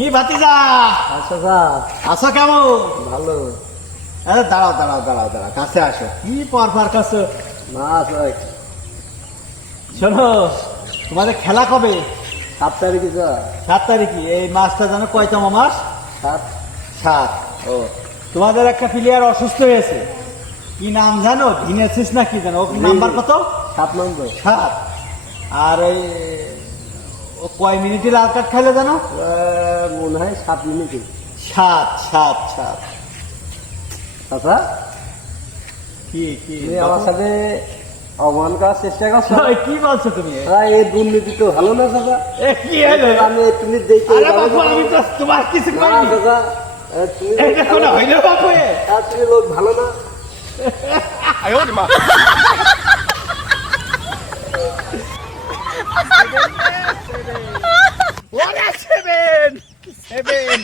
কি ভাতিজা? আচ্ছা স্যার, আছো কেমন? ভালো। আরে দাঁড়াও দাঁড়াও দাঁড়াও দাঁড়াও, কাছে আসো। কি পরপর কাছে? না স্যার, শোনো, তোমাদের খেলা কবে? 7 তারিখে স্যার। 7 তারিখে। এই মাসটা জানো কয়তম মাস? 7। 7। ও, তোমাদের একটা প্লেয়ার অসুস্থ হয়েছে, কি নাম জানো? ভিনেসিস না কি জানো? ওর নাম্বার কত? 7 নম্বর। 7। আর ওই ও কয় মিনিটে লাল কার্ড খেলে জানো? মনে হয় 7 মিনিটে। 7 7 7। আচ্ছা, কি কি তুমি আমার সাথে অপমান করার চেষ্টা করছো? ওই, কি বলছো তুমি? এই দুর্নীতি তো ভালো না দাদা। এ কি হলো? আমি তুমি দেখতে আরে বাবু, আমি তো তোমার কিছু না করিনি। দাদা, তুমি এটা কোনো হইলো বাবু? তুমি লোক ভালো না। What a seven! 7!